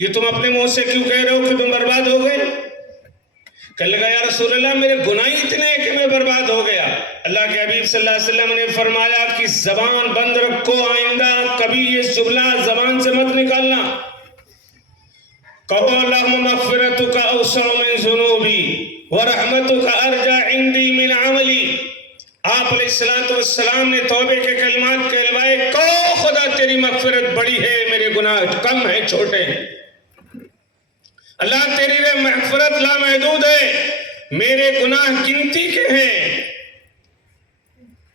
یہ تم اپنے منہ سے کیوں کہہ رہے ہو کہ تم برباد ہو گئے؟ کہنے لگا یا رسول اللہ میرے گناہ اتنے ہیں کہ میں برباد ہو گیا۔ اللہ کے حبیب صلی اللہ علیہ وسلم نے فرمایا کہ زبان بند رکھو، آئندہ کبھی یہ جملہ زبان سے مت نکالنا، کہو اللہم مغفرتک اوسع من ذنوبی ورحمتک ارجع عندی من عملی۔ آپ علیہ السلام نے توبے کے کلمات کہلوائے، کہو خدا تیری مغفرت بڑی ہے، میرے گناہ کم ہیں، چھوٹے ہیں۔ اللہ تیری مغفرت لامحدود ہے، میرے گناہ گنتی کے ہیں۔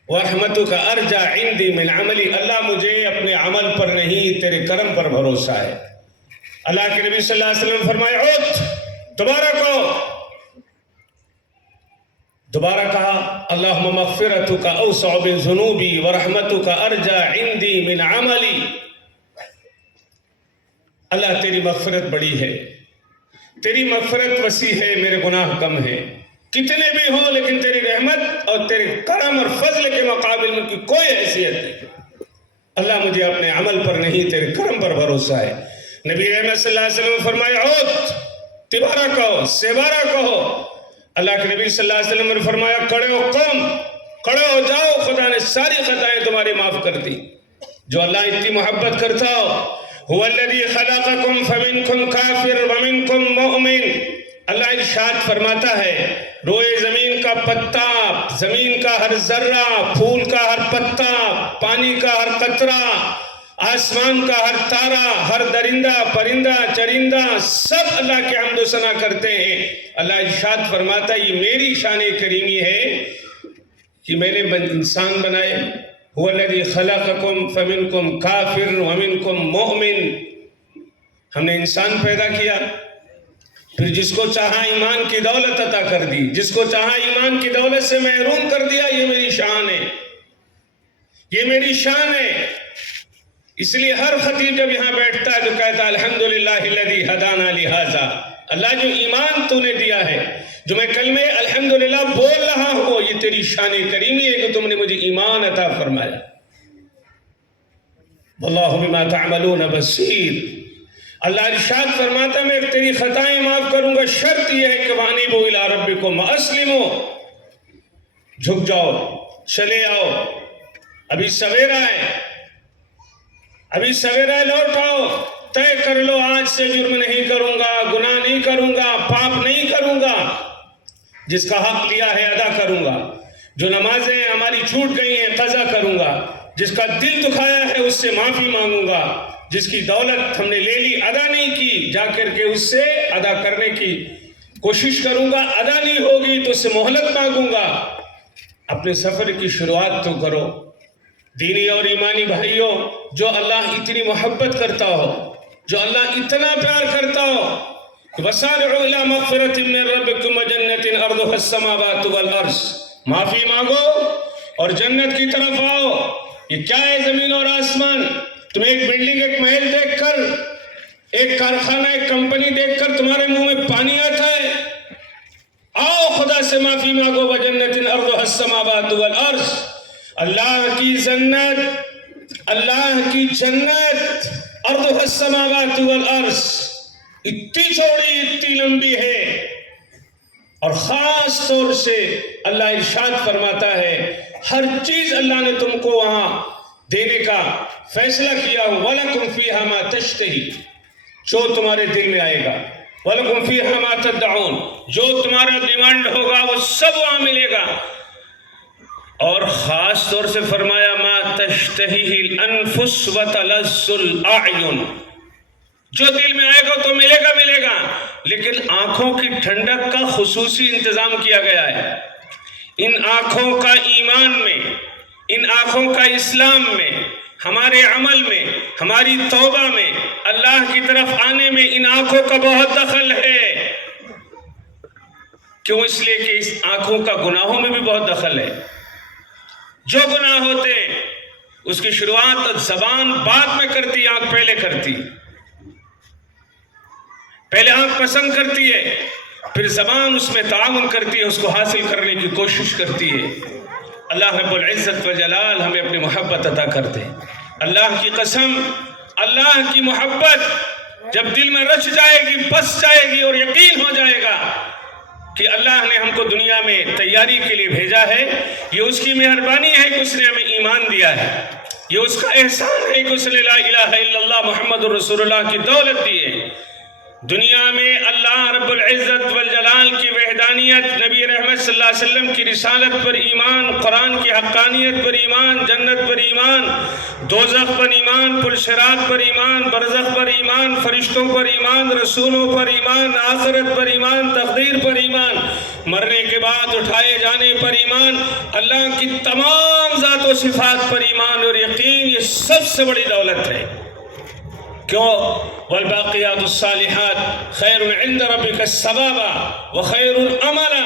وَرَحْمَتُكَ أَرْجَى عِنْدِي مِنْ عَمَلِي، اللہ مجھے اپنے عمل پر نہیں تیرے کرم پر بھروسہ ہے۔ اللہ کے نبی صلی اللہ علیہ وسلم فرمائے عُد، دوبارہ کہو۔ دوبارہ کہا اللہم مغفرتک اوسع من ذنوبی ورحمتک ارجع عندی من عملی، اللہ تیری مغفرت بڑی ہے، تیری مغفرت وسیع ہے، میرے گناہ کم ہیں، کتنے بھی ہوں لیکن تیری رحمت اور تیرے کرم اور فضل کے مقابل میں کی کوئی حیثیت نہیں۔ اللہ مجھے اپنے عمل پر نہیں تیرے کرم پر بھروسہ ہے۔ نبی رحمت صلی اللہ علیہ وسلم نے فرمایا عود، تبارہ کہو، سبارہ کہو۔ اللہ کے نبی صلی اللہ علیہ وسلم نے فرمایا کھڑے ہو قوم، کھڑے ہو جاؤ، خدا نے ساری خطائیں تمہاری معاف کر دی۔ جو اللہ اتنی محبت کرتا ہو، هو الذی خلقکم فمنکم کافر ومنکم مؤمن، اللہ ارشاد فرماتا ہے روئے زمین کا پتا، زمین کا ہر ذرہ، پھول کا ہر پتا، پانی کا ہر قطرہ، آسمان کا ہر تارہ، ہر درندہ پرندہ چرندہ، سب اللہ کے حمد و ثنا کرتے ہیں۔ اللہ ارشاد فرماتا ہے یہ میری شان کریمی ہے کہ میں نے انسان بنائے، هو الذی خلقکم فمنکم کافر ومنکم مؤمن، ہم نے انسان پیدا کیا، پھر جس کو چاہا ایمان کی دولت عطا کر دی، جس کو چاہا ایمان کی دولت سے محروم کر دیا۔ یہ میری شان ہے، یہ میری شان ہے۔ اس لیے ہر خطیب جب یہاں بیٹھتا ہے تو کہتا ہے الحمدللہ الذی ہدانا لہذا، اللہ جو ایمان تو نے دیا ہے، جو میں کلمہ الحمدللہ بول رہا ہوں، یہ تیری شان کریمی ہے کہ تم نے مجھے ایمان عطا فرمایا۔ واللہ بما تعملون بصیر، اللہ ارشاد فرماتا ہے میں تیری خطائیں معاف کروں گا، شرط یہ ہے کہ وانیبوا الی ربکم واسلموا، جھک جاؤ، چلے آؤ، ابھی سویرا ہے، ابھی سویرا، لوٹ آؤ، طے کر لو آج سے جرم نہیں کروں گا، گناہ نہیں کروں گا، پاپ نہیں کروں گا، جس کا حق لیا ہے ادا کروں گا، جو نمازیں ہماری چھوٹ گئی ہیں قضا کروں گا، جس کا دل دکھایا ہے اس سے معافی مانگوں گا، جس کی دولت ہم نے لے لی ادا نہیں کی، جا کر کے اس سے ادا کرنے کی کوشش کروں گا، ادا نہیں ہوگی تو اس سے مہلت مانگوں گا۔ اپنے سفر کی شروعات تو کرو۔ دینی اور ایمانی بھائیوں، جو اللہ اتنی محبت کرتا ہو، جو اللہ اتنا پیار کرتا ہو، وَسَارِعُوا إِلَىٰ مَغْفِرَةٍ مِّن رَّبِّكُمْ وَجَنَّةٍ عَرْضُهَا السَّمَاوَاتُ وَالْأَرْضُ، معافی مانگو اور جنت کی طرف آؤ۔ یہ کیا ہے زمین اور آسمان؟ تم ایک بلڈنگ، ایک محل دیکھ کر، ایک کارخانہ، ایک کمپنی دیکھ کر تمہارے منہ میں پانی آتا ہے؟ آؤ خدا سے معافی مانگو، وَجَنَّةٍ عَرْضُهَا السَّمَاوَاتُ وَالْأَرْضُ، اللہ کی جنت، اللہ کی جنت، عرضها السماوات والارض، اتنی چوڑی اتنی لمبی ہے، اور خاص طور سے اللہ ارشاد فرماتا ہے ہر چیز اللہ نے تم کو وہاں دینے کا فیصلہ کیا ہو، وَلَكُمْ فِيهَا مَا تَشْتَهِي، جو تمہارے دل میں آئے گا، وَلَكُمْ فِيهَا مَا تَدَّعُونَ، جو تمہارا ڈیمانڈ ہوگا وہ سب وہاں ملے گا۔ اور خاص طور سے فرمایا ما تشتہی الانفس وتلذ الاعین، جو دل میں آئے گا تو ملے گا، لیکن آنکھوں کی ٹھنڈک کا خصوصی انتظام کیا گیا ہے۔ ان آنکھوں کا ایمان میں، ان آنکھوں کا اسلام میں، ہمارے عمل میں، ہماری توبہ میں، اللہ کی طرف آنے میں ان آنکھوں کا بہت دخل ہے۔ کیوں؟ اس لیے کہ اس آنکھوں کا گناہوں میں بھی بہت دخل ہے۔ جو گناہ ہوتے اس کی شروعات زبان بعد میں کرتی، آنکھ پہلے کرتی، پہلے آنکھ پسند کرتی ہے، پھر زبان اس میں تعاون کرتی ہے، اس کو حاصل کرنے کی کوشش کرتی ہے۔ اللہ رب العزت و جلال ہمیں اپنی محبت عطا کرتے۔ اللہ کی قسم، اللہ کی محبت جب دل میں رچ جائے گی، بس جائے گی اور یقین ہو جائے گا کہ اللہ نے ہم کو دنیا میں تیاری کے لیے بھیجا ہے، یہ اس کی مہربانی ہے کہ اس نے ہمیں ایمان دیا ہے، یہ اس کا احسان ہے کہ اس نے لا الہ الا اللہ محمد الرسول اللہ کی دولت دی ہے۔ دنیا میں اللہ رب العزت والجلال کی وحدانیت، نبی رحمت صلی اللہ علیہ وسلم کی رسالت پر ایمان، قرآن کی حقانیت پر ایمان، جنت پر ایمان، دوزخ پر ایمان، پرصراط پر ایمان، برزخ پر ایمان، فرشتوں پر ایمان، رسولوں پر ایمان، آخرت پر ایمان، تقدیر پر ایمان، مرنے کے بعد اٹھائے جانے پر ایمان، اللہ کی تمام ذات و صفات پر ایمان اور یقین، یہ سب سے بڑی دولت ہے۔ کیوں؟ والباقیات الصالحات خیر عند ربک ثوابا وخیر عملا۔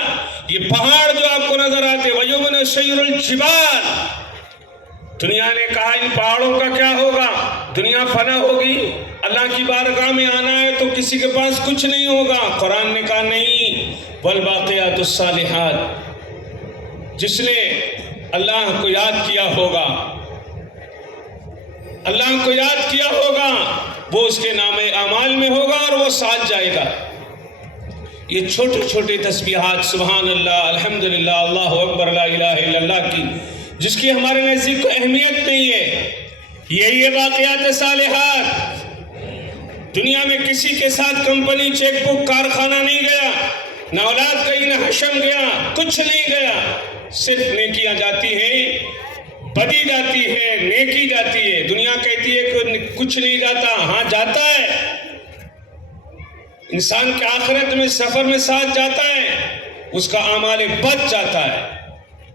یہ پہاڑ جو آپ کو نظر آتے، وَيَوْمَ نَسَيِّرُ الْجِبَالَ، دنیا نے کہا ان پہاڑوں کا کیا ہوگا؟ دنیا فنا ہوگی، اللہ کی بارگاہ میں آنا ہے تو کسی کے پاس کچھ نہیں ہوگا۔ قرآن نے کہا نہیں، والباقیات الصالحات، جس نے اللہ کو یاد کیا ہوگا، اللہ کو یاد کیا ہوگا، وہ اس کے نام اعمال میں ہوگا اور وہ ساتھ جائے گا۔ یہ چھوٹے چھوٹے تسبیحات سبحان اللہ، الحمدللہ، اللہ اکبر، لا الہ الا اللہ کی، جس کی ہمارے نزدیک کوئی اہمیت نہیں ہے، یہی ہے باقیات صالحات۔ دنیا میں کسی کے ساتھ کمپنی، چیک بک، کارخانہ نہیں گیا، نہ اولاد گئی، نہ حشم گیا، کچھ نہیں گیا، صرف نیکیاں جاتی ہیں، بدی جاتی ہے، نیکی جاتی ہے۔ دنیا کہتی ہے کہ کچھ نہیں جاتا، ہاں جاتا ہے، انسان کے آخرت میں سفر میں ساتھ جاتا ہے، اس کا اعمال بد جاتا ہے،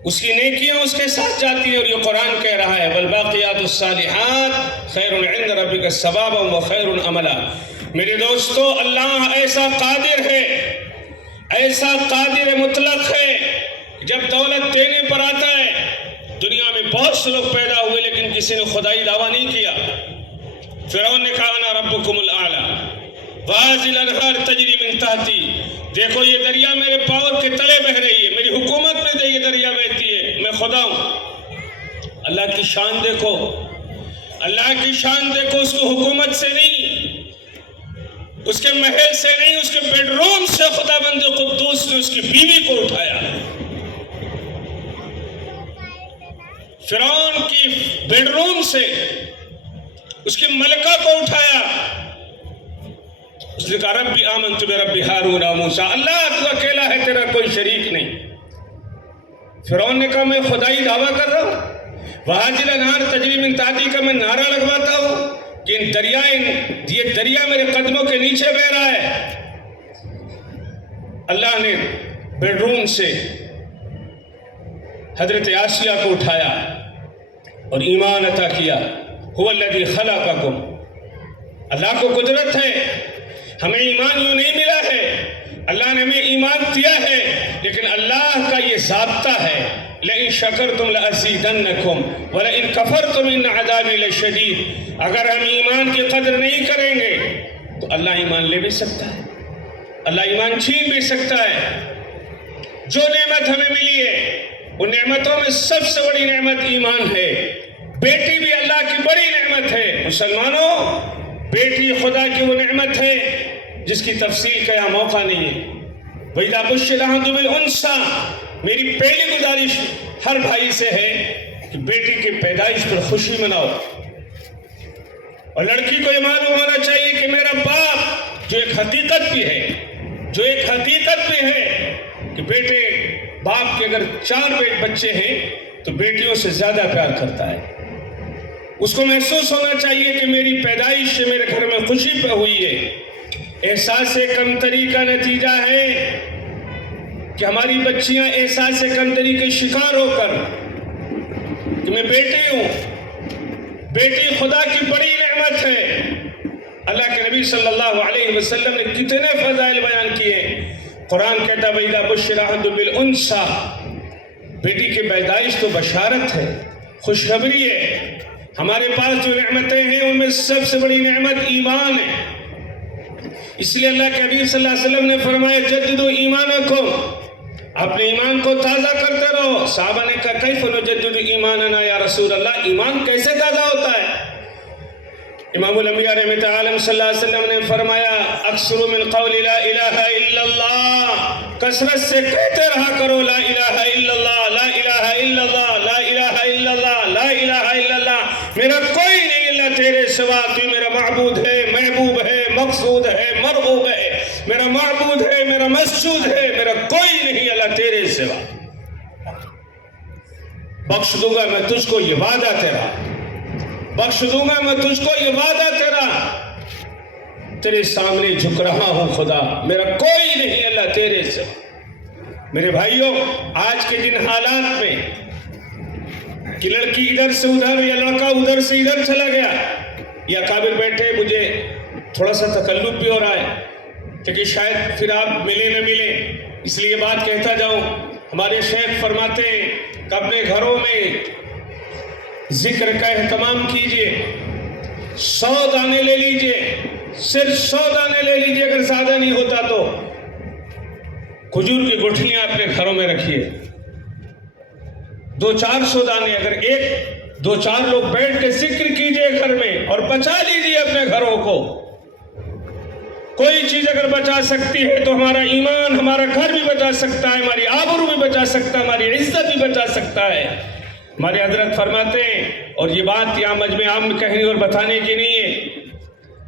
اس کی نیکیاں اس کے ساتھ جاتی ہیں، اور یہ قرآن کہہ رہا ہے والباقیات الصالحات خیر عند ربک ثوابا وخیر عملا۔ میرے دوستو، اللہ ایسا قادر ہے، ایسا قادر مطلق ہے، جب دولت دینے پر آتا ہے، دنیا میں بہت سے لوگ پیدا ہوئے لیکن کسی نے خدائی دعویٰ نہیں کیا۔ فرعون نے کہا انا ربکم الاعلی وہذہ الانہار تجری من تحتی، دیکھو یہ دریا میرے پاور کے تلے بہ رہی ہے، میری حکومت میں یہ دریا بہتی ہے، میں خدا ہوں۔ اللہ کی شان دیکھو، اللہ کی شان دیکھو، اس کو حکومت سے نہیں، اس کے محل سے نہیں، اس کے بیڈ روم سے خدا بند قدوس نے اس کی بیوی کو اٹھایا۔ فرعون کی بیڈ روم سے اس کی ملکہ کو اٹھایا، اس نے کہا ربی آمنت برب ہارون و موسیٰ، اللہ تو اکیلا ہے، تیرا کوئی شریک نہیں۔ فرعون نے کہا میں خدائی دعویٰ کر رہا ہوں، وہذہ الانہار تجری من تحتی کا میں نعرہ لگواتا ہوں کہ یہ دریا میرے قدموں کے نیچے بہ رہا ہے۔ اللہ نے بیڈ روم سے حضرت آسیہ کو اٹھایا اور ایمان عطا کیا۔ هو الذی خلقکم، اللہ کو قدرت ہے، ہمیں ایمان یوں نہیں ملا ہے، اللہ نے ہمیں ایمان دیا ہے، لیکن اللہ کا یہ ضابطہ ہے لئن شکرتم لأزیدنکم ولئن کفرتم ان عذابی لشدید۔ اگر ہم ایمان کی قدر نہیں کریں گے تو اللہ ایمان لے بھی سکتا ہے، اللہ ایمان چھین بھی سکتا ہے۔ جو نعمت ہمیں ملی ہے ان نعمتوں میں سب سے بڑی نعمت ایمان ہے۔ بیٹی بھی اللہ کی بڑی نعمت ہے۔ مسلمانوں، بیٹی خدا کی وہ نعمت ہے جس کی تفصیل کا یہاں موقع نہیں ہے۔ وَإِذَا بُشِّرَ أَحَدُهُم بِالْأُنثىٰ، میری پہلی گزارش ہر بھائی سے ہے کہ بیٹی کی پیدائش پر خوشی مناؤ، اور لڑکی کو یہ معلوم ہونا چاہیے کہ میرا باپ جو ایک حقیقت بھی ہے کہ بیٹے باپ کے اگر 4 بچے ہیں تو بیٹیوں سے زیادہ پیار کرتا ہے۔ اس کو محسوس ہونا چاہیے کہ میری پیدائش سے میرے گھر میں خوشی ہوئی ہے۔ احساس کمتری کا نتیجہ ہے کہ ہماری بچیاں احساس کمتری کے شکار ہو کر کہ میں بیٹی ہوں، بیٹی خدا کی بڑی نعمت ہے۔ اللہ کے نبی صلی اللہ علیہ وسلم نے کتنے فضائل بیان کیے۔ قرآن کہتا ہے وَإِذَا بُشِّرَ أَحَدُهُم بِالْأُنثىٰ، بیٹی کی پیدائش تو بشارت ہے، خوشخبری ہے۔ ہمارے پاس جو نعمتیں ہیں ان میں سب سے بڑی نعمت ایمان ہے۔ اس لیے اللہ کے حبیب صلی اللہ علیہ وسلم نے فرمایا جددوا ایمانکم، اپنے ایمان کو تازہ کرتے رہو۔ صحابہ نے کہا کیف نجدد ایماننا یا رسول اللہ، ایمان کیسے تازہ ہوتا ہے؟ امام الانبیاء رحمت عالم صلی اللہ علیہ وسلم نے فرمایا اکثر من قول لا الہ الا اللہ، کثرت سے کہتے رہا کرو لا الہ الا اللہ، لا الہ الا اللہ، لا الہ الا اللہ، لا الہ الا اللہ، میرا کوئی نہیں اللہ تیرے سوا، تو میرا معبود ہے، محبوب ہے، مقصود ہے، مرغوب ہے، میرا معبود ہے، میرا مسجود ہے، میرا کوئی نہیں اللہ تیرے سوا، بخش دوں گا میں تجھ کو یہ وعدہ تیرا، بخش دوں گا میں تجھ کو یہ وعدہ تیرا، تیرے سامنے جھک رہا ہوں خدا، میرا کوئی نہیں اللہ تیرے سے۔ میرے بھائیوں، آج کے جن حالات میں کہ لڑکی ادھر سے ادھر یا لڑکا ادھر سے ادھر چلا گیا، یا قابل بیٹھے مجھے تھوڑا سا تکلف بھی ہو رہا ہے کہ شاید پھر آپ ملے نہ ملے، اس لیے بات کہتا جاؤں، ہمارے شیخ فرماتے ہیں کہ اپنے گھروں میں ذکر کا اہتمام کیجئے، 100 دانے لے لیجئے، صرف 100 دانے لے لیجئے، اگر زیادہ نہیں ہوتا تو کھجور کی گٹھلیاں اپنے گھروں میں رکھیے، 200-400 دانے، اگر 1-2-4 لوگ بیٹھ کے ذکر کیجئے گھر میں، اور بچا لیجئے اپنے گھروں کو۔ کوئی چیز اگر بچا سکتی ہے تو ہمارا ایمان، ہمارا گھر بھی بچا سکتا ہے، ہماری آبرو بھی بچا سکتا ہے، ہماری عزت بھی بچا سکتا ہے۔ ہمارے حضرت فرماتے ہیں، اور یہ بات یہاں مجمع عام میں کہنے اور بتانے کی نہیں ہے،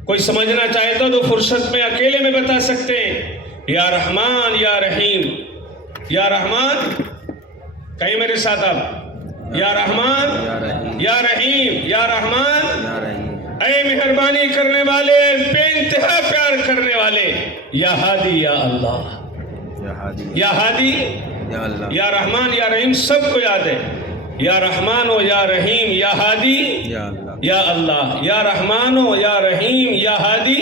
کوئی سمجھنا چاہتا تو فرصت میں اکیلے میں بتا سکتے ہیں، یا رحمان یا رحیم، یا رحمان، کہیں میرے ساتھ آپ، یا رحمان یا رحیم، یا رحمان، اے مہربانی کرنے والے، بے انتہا پیار کرنے والے، یا ہادی یا اللہ، یا ہادی یا رحمان یا رحیم، سب کو یاد ہے، یا رحمان و یا رحیم یا ہادی یا اللہ، یا رحمان و یا رحیم یا ہادی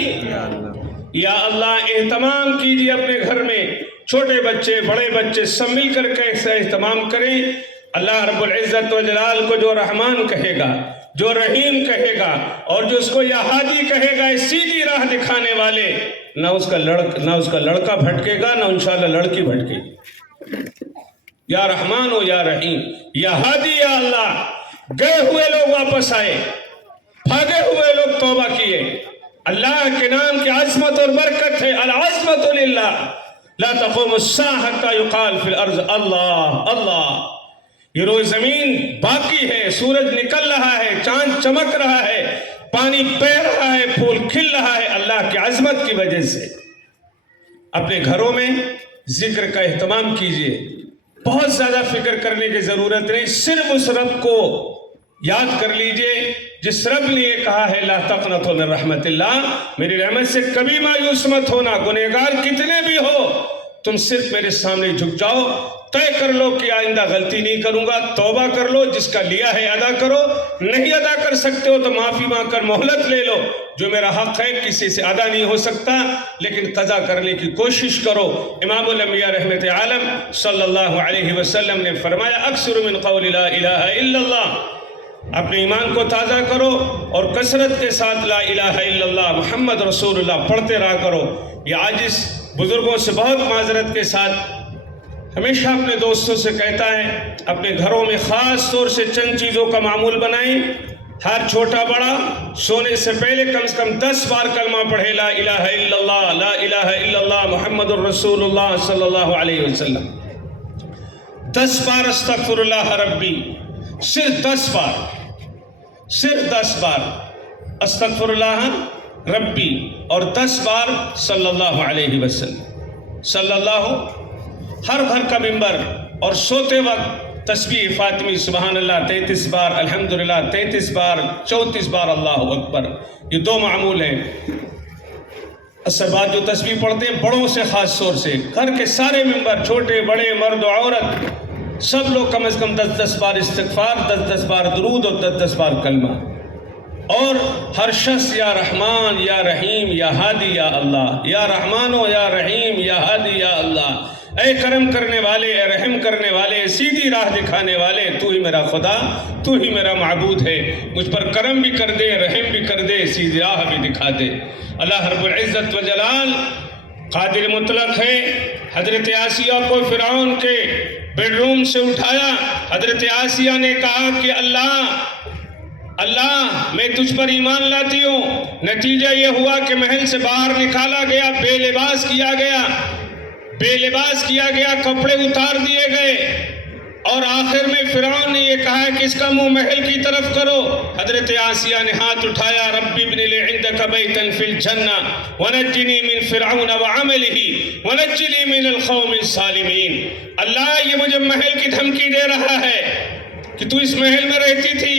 یا اللہ۔ اہتمام کیجیے اپنے گھر میں، چھوٹے بچے بڑے بچے سب مل کر کے ایسا اہتمام کریں۔ اللہ رب العزت و جلال کو جو رحمان کہے گا، جو رحیم کہے گا، اور جو اس کو یا ہادی کہے گا، سیدھی راہ دکھانے والے، نہ اس کا لڑکا بھٹکے گا، نہ انشاءاللہ لڑکی بھٹکے گی۔ یا رحمان و یا رحیم یا ہادی یا اللہ۔ گئے ہوئے لوگ واپس آئے، بھاگے ہوئے لوگ توبہ کیے۔ اللہ کے نام کی عظمت اور برکت ہے، العظمت للہ، لا تقوم الساعة حتى يقال في الارض اللہ اللہ۔ یہ روز زمین باقی ہے، سورج نکل رہا ہے، چاند چمک رہا ہے، پانی بہہ رہا ہے، پھول کھل رہا ہے، اللہ کی عظمت کی وجہ سے۔ اپنے گھروں میں ذکر کا اہتمام کیجئے، بہت زیادہ فکر کرنے کی ضرورت نہیں، صرف اس رب کو یاد کر لیجئے جس رب نے یہ کہا ہے لا تقنطوا من رحمت اللہ، میری رحمت سے کبھی مایوس مت ہونا، گنہگار کتنے بھی ہو، تم صرف میرے سامنے جھک جاؤ، طے کر لو کہ آئندہ غلطی نہیں کروں گا، توبہ کر لو، جس کا لیا ہے ادا کرو، نہیں ادا کر سکتے ہو تو معافی مانگ کر مہلت لے لو، جو میرا حق ہے کسی سے ادا نہیں ہو سکتا لیکن قضا کرنے کی کوشش کرو۔ امام الانبیاء رحمت عالم صلی اللہ علیہ وسلم نے فرمایا اکثر من قول لا الہ الا اللہ، اپنے ایمان کو تازہ کرو اور کثرت کے ساتھ لا الہ الا اللہ محمد رسول اللہ پڑھتے رہا کرو۔ یہ عاجز بزرگوں سے بہت معذرت کے ساتھ ہمیشہ اپنے دوستوں سے کہتا ہے، اپنے گھروں میں خاص طور سے چند چیزوں کا معمول بنائیں، ہر چھوٹا بڑا سونے سے پہلے کم سے کم 10 بار کلمہ پڑھے، لا الہ الا اللہ، لا الہ الا اللہ محمد الرسول اللہ صلی اللہ علیہ وسلم، 10 بار استغفر اللہ ربی، صرف 10 بار استغفر اللہ ربی، اور 10 بار صلی اللہ علیہ وسلم، صلی اللہ، ہر گھر کا ممبر، اور سوتے وقت تسبیح فاطمی سبحان اللہ 33 بار، الحمدللہ 33 بار، 34 بار اللہ اکبر، یہ 2 معمول ہیں۔ اثر بعد جو تسبیح پڑھتے ہیں بڑوں سے خاص طور سے، گھر کے سارے ممبر، چھوٹے بڑے مرد و عورت، سب لوگ کم از کم 10 بار استغفار، 10 بار درود اور 10 بار کلمہ، اور ہر شخص یا رحمان یا رحیم یا ہادی یا اللہ، یا رحمان و یا رحیم یا ہادی یا اللہ، اے کرم کرنے والے، اے رحم کرنے والے، سیدھی راہ دکھانے والے، تو ہی میرا خدا، تو ہی میرا معبود ہے، مجھ پر کرم بھی کر دے، رحم بھی کر دے، سیدھی راہ بھی دکھا دے۔ اللہ رب العزت و جلال قادر مطلق ہے۔ حضرت آسیہ کو فرعون کے بیڈ روم سے اٹھایا، حضرت آسیہ نے کہا کہ اللہ اللہ میں تجھ پر ایمان لاتی ہوں. نتیجہ یہ ہوا کہ محل سے باہر نکالا گیا، بے لباس کیا گیا، کپڑے اتار دیے گئے، اور آخر میں فرعون نے یہ کہا کہ اس کا منہ محل کی طرف کرو. حضرت آسیہ نے ہاتھ اٹھایا، ربی ابن لی عندک بیتا فی الجنہ ونجنی من فرعون وعملہ ونجنی من القوم الظالمین. اللہ یہ مجھے محل کی دھمکی دے رہا ہے کہ تو اس محل میں رہتی تھی،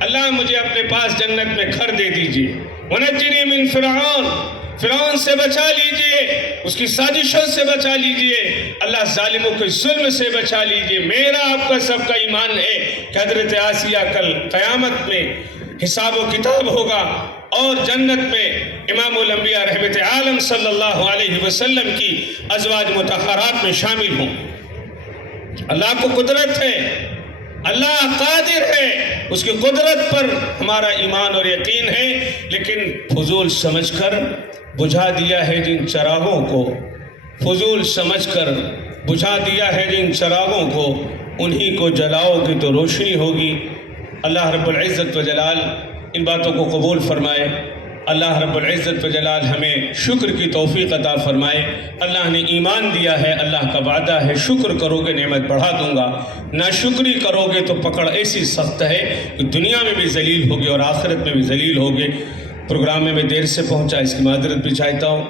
اللہ مجھے اپنے پاس جنت میں گھر دے دیجئے. ونجنی من فرعون سے بچا لیجئے، اس کی سازشوں سے بچا لیجئے، اللہ ظالموں کے ظلم سے بچا لیجئے. میرا آپ کا سب کا ایمان ہے کہ حضرت آسیہ کل قیامت میں حساب و کتاب ہوگا اور جنت میں امام الانبیاء رحمت عالم صلی اللہ علیہ وسلم کی ازواج مطہرات میں شامل ہوں. اللہ کو قدرت ہے، اللہ قادر ہے، اس کی قدرت پر ہمارا ایمان اور یقین ہے. لیکن فضول سمجھ کر بجھا دیا ہے جن چراغوں کو، جن چراغوں کو، انہی کو جلاؤ گے تو روشنی ہوگی. اللہ رب العزت و جلال ان باتوں کو قبول فرمائے. اللہ رب العزت و جلال ہمیں شکر کی توفیق عطا فرمائے. اللہ نے ایمان دیا ہے، اللہ کا وعدہ ہے شکر کرو گے نعمت بڑھا دوں گا، ناشکری کرو گے تو پکڑ ایسی سخت ہے کہ دنیا میں بھی ذلیل ہوگے اور آخرت میں بھی ذلیل ہوگے. پروگرام میں دیر سے پہنچا، اس کی معذرت بھی چاہتا ہوں.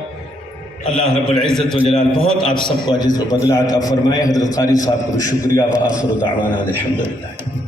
اللہ رب العزت و جلال بہت آپ سب کو اجر و بدلہ عطا فرمائے. حضرت قاری صاحب کو شکریہ. وآخر دعوانا الحمدللہ.